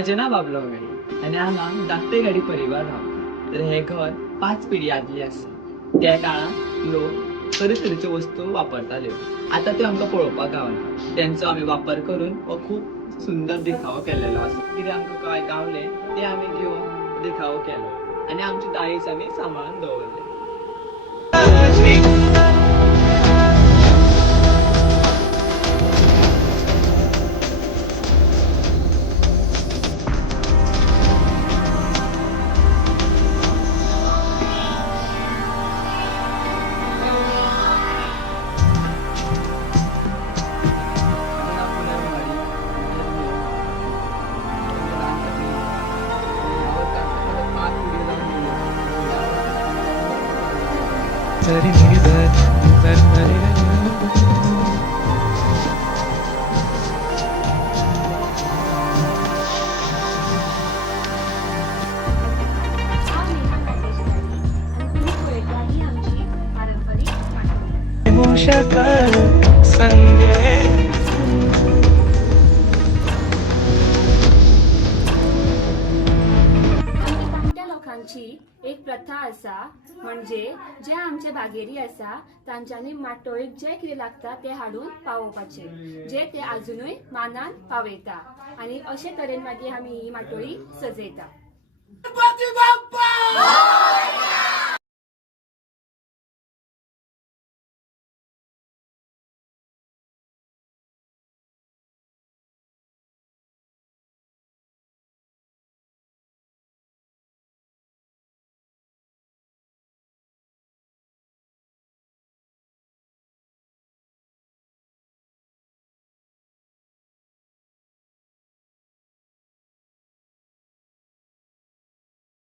माझे नाव बाबलो गाडी आणि हांगा धाकटे गाडी परिवार रावता. तर हे घर 5 पिढी आदली आसा. त्या काळात लोक तरेतरेच्यो वस्तू वापरताल्यो. आता त्यो आमकां पळोवपाक गावना. त्यांचो आमी वापर करून हो खूप सुंदर देखावो केलेलो आसा. कितें आमकां काय गावलें ते आमी घेवन देखावो केलो आणि आमची दायज आमी सांबाळून दवरली. जाणट्या लोकांची एक प्रथा आसा, म्हणजे जे आमचे बागेरी आसा तांच्यांनी माटोळीक जे कितें लागता ते हाडून पावोवपाचे, जे ते अजुनूय मानान पावयता आणि अशे तरेन मागीर आमी ही माटोळी सजयता.